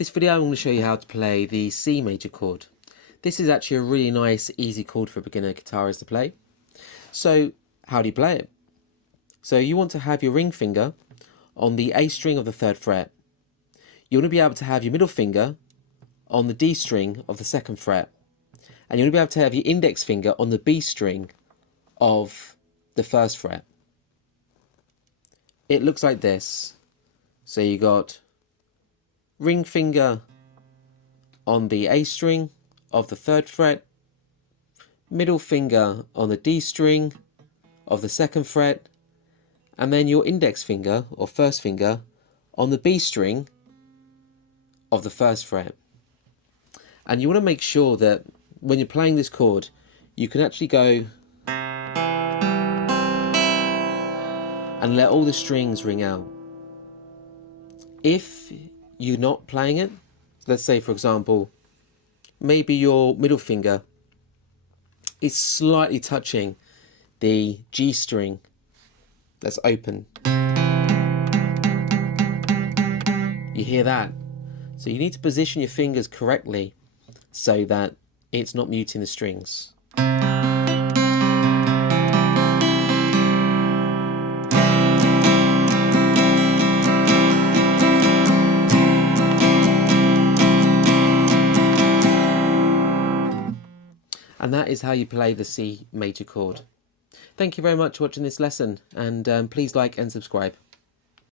This video I'm going to show you how to play the C major chord. This is actually a really nice, easy chord for a beginner guitarist to play. So, how do you play it? So you want to have your ring finger on the A string of the 3rd fret. You want to be able to have your middle finger on the D string of the 2nd fret. And you want to be able to have your index finger on the B string of the 1st fret. It looks like this. So you got ring finger on the A string of the 3rd fret, middle finger on the D string of the 2nd fret, and then your index finger or 1st finger on the B string of the 1st fret. And you want to make sure that when you're playing this chord, you can actually go and let all the strings ring out. If you're not playing it, let's say for example, maybe your middle finger is slightly touching the G string that's open. You hear that? So you need to position your fingers correctly so that it's not muting the strings. And that is how you play the C major chord. Thank you very much for watching this lesson, and please like and subscribe.